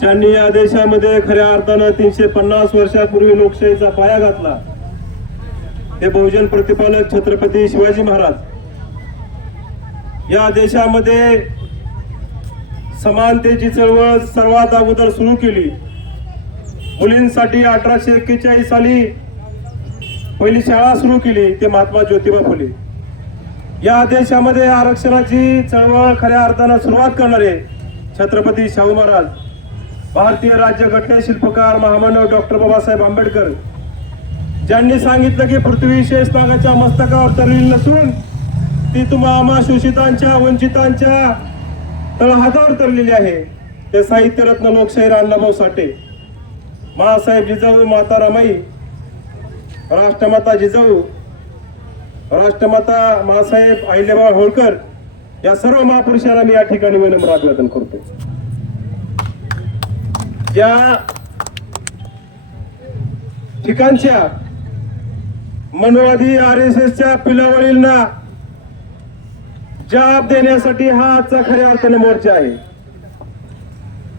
ज्यांनी या देशामध्ये खऱ्या अर्थानं तीनशे पन्नास वर्षापूर्वी लोकशाहीचा पाया घातला ते बहुजन प्रतिपालक छत्रपती शिवाजी महाराज. या देशामध्ये समानतेची चळवळ सर्वात अगोदर सुरू केली. मुलींसाठी अठराशे एक्केचाळीस साली पहिली शाळा सुरू केली ते महात्मा ज्योतिबा फुले. या देशामध्ये आरक्षणाची चळवळ खऱ्या अर्थानं सुरुवात करणारे छत्रपती शाहू महाराज. भारतीय राज्यघटना शिल्पकार महामानव डॉक्टर बाबासाहेब आंबेडकर. ज्यांनी सांगितलं की पृथ्वी शेष नागाच्या मस्तकावर तरलेली नसून ती तुम्हा शोषितांच्या वंचितांच्या तळहातावर तरलेली आहे. ते साहित्यरत्न लोकशाहीर अण्णाभाऊ साठे महासाहेब जिजाऊ माता रमाई राष्ट्रमाता जिजाऊ राष्ट्रमाता मासाहेब अहिल्याबाई होळकर या सर्व महापुरुषांना मी या ठिकाणी विनम्र अभिवादन करतो. या ठिकाणच्या मनवादी आर एस एसच्या पिलावरीलना जाब देण्यासाठी हा आजचा खऱ्या अर्थाने मोर्चा आहे.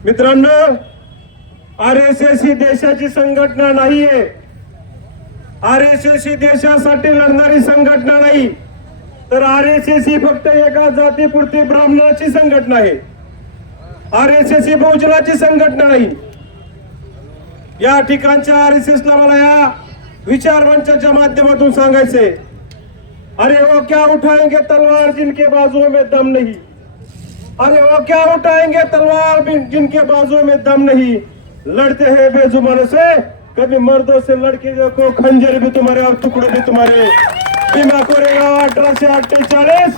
मित्रांनो आर एस एस ही देशाची संघटना नाहीये. आर एस एस ही देशासाठी लढणारी संघटना नाही. तर आर एस एस ही फक्त एका जातीपुरती ब्राह्मणाची संघटना आहे. आर एस संघटना नाही या ठिकाणच्या विचार अरे वो क्या उठाएँगे तलवार जिनके बाजुओं में दम नहीं. अरे वो क्या उठाएँगे तलवार जिनके बाजुओं में दम नहीं. लड़ते हैं बेजुबान से. कभी मर्दों से लड़के को खंजर भी तुम्हारे और टुकड़े भी तुम्हारे. बीमा कोरेगा अठारह से अट्ठे अठ्ठेचाळीस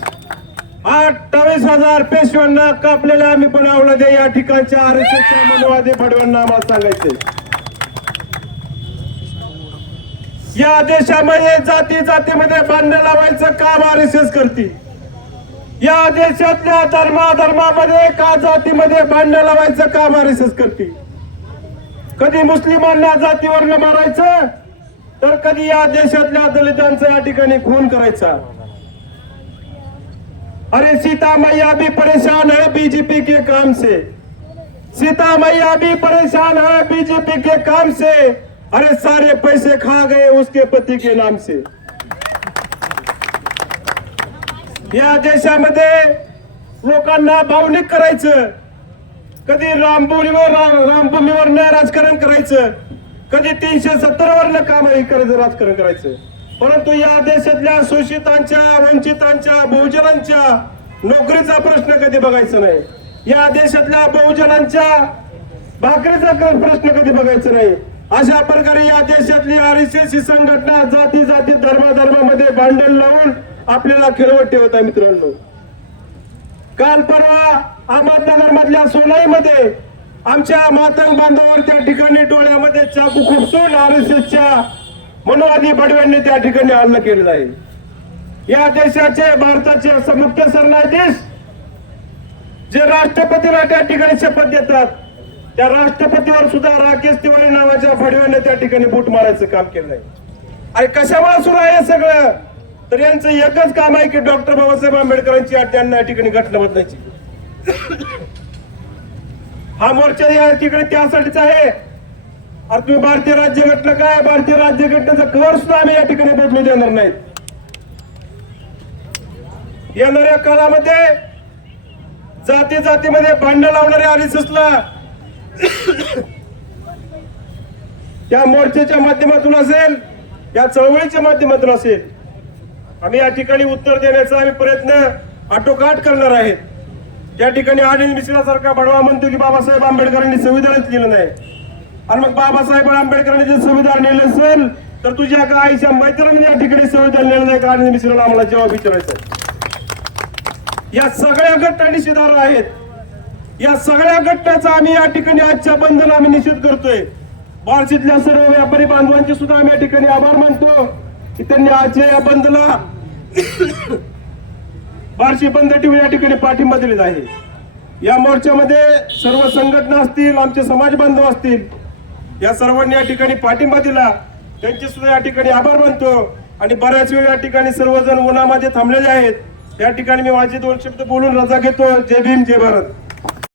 अठ्ठावीस हजार पेशव्यांना कापलेल्या आम्ही पण दे या ठिकाणच्या आरक्षणच्या एस एसच्या मनवादी भडव्यांना आम्हाला सांगायचे या देशामध्ये जाती जातीमध्ये भांडण लावायचं काम आर एस एस करते. या देशातल्या धर्माधर्मामध्ये का जातीमध्ये भांडण लावायचं काम आर एस एस करते? कधी मुस्लिमांना जातीवरनं मारायचं तर कधी या देशातल्या दलितांचा या ठिकाणी खून करायचा. अरे सीता मैया भी परेशान है बीजेपी के काम से। सीता मैया भी परेशान है बीजेपी के काम से। अरे सारे पैसे खा गए उसके पति के नाम से। या देशामध्ये लोकांना भावनिक करायचं. कधी रामभूमीवर रामभूमीवर न राजकारण करायचं. कधी तीनशे सत्तर वर काम करायचं राजकारण करायचं. परंतु या देशातल्या शोषितांच्या वंचितांच्या बहुजनांच्या नोकरीचा प्रश्न कधी बघायचा नाही. या देशातल्या बहुजनांच्या भाकरीचा प्रश्न कधी बघायचा नाही. अशा प्रकारे या देशातली आरएसएस ही संघटना जाती जाती धर्माधर्मामध्ये भांडण लावून आपल्याला खेळवत ठेवत आहे मित्रांनो. काल परवा अहमदनगर मधल्या सोनाईमध्ये आमच्या मातंग बांधवावर त्या ठिकाणी डोळ्यामध्ये चाकू खुपसून आर एस मनोवादी बडव्यांनी त्या ठिकाणी हल्ला केलेला आहे. या देशाचे भारताचे स- मुख्य सरन्यायाधीश जे राष्ट्रपतीला त्या ठिकाणी शपथ देतात त्या राष्ट्रपतीवर सुद्धा राकेश तिवारी नावाच्या फडव्याने त्या ठिकाणी बूट मारायचं काम केलंय. अरे कशामुळे सुरू आहे हे सगळं? तर यांचं एकच काम आहे की डॉक्टर बाबासाहेब आंबेडकरांची आज त्यांना या ठिकाणी घटना बदलायची. हा मोर्चा या ठिकाणी त्यासाठीच आहे. अरे तुम्ही भारतीय राज्यघटना काय? भारतीय राज्यघटनेचा कर सुद्धा आम्ही या ठिकाणी बदलू देणार नाहीत. येणाऱ्या काळामध्ये जाती जातीमध्ये भांडण लावणारे आरिसला त्या मोर्चाच्या माध्यमातून असेल या चळवळीच्या माध्यमातून असेल आम्ही या ठिकाणी उत्तर देण्याचा आम्ही प्रयत्न आटोकाट करणार आहेत ज्या ठिकाणी अनिल मिश्रासारखा बडवा म्हणतो की बाबासाहेब आंबेडकरांनी संविधानच लिहिलं नाही. आणि मग बाबासाहेब आंबेडकरांनी जे संविधान लिहिलं असेल तर तुझ्या का आईच्या मैत्रिणी या ठिकाणी संविधान लिहिलं नाही का? अनिल मिश्राला आम्हाला जवाब विचारायचा आहे. या सगळ्या घटना निषेधार्ह आहेत. या सगळ्या घटनाचा आम्ही या ठिकाणी आजच्या बंधन आम्ही निषेध करतोय. बार्शीतल्या सर्व व्यापारी बांधवांचे सुद्धा आम्ही या ठिकाणी आभार मानतो की त्यांनी आजच्या या बंदला बार्शी बंद ठेवून या ठिकाणी पाठिंबा दिलेला आहे. या मोर्चामध्ये सर्व संघटना असतील आमचे समाज बांधव असतील या सर्वांनी या ठिकाणी पाठिंबा दिला. त्यांचे सुद्धा या ठिकाणी आभार मानतो. आणि बऱ्याच वेळ या ठिकाणी सर्वजण उन्हामध्ये थांबलेले आहेत. या ठिकाणी मी माझे दोन शब्द बोलून रजा घेतो. जय भीम जय भारत.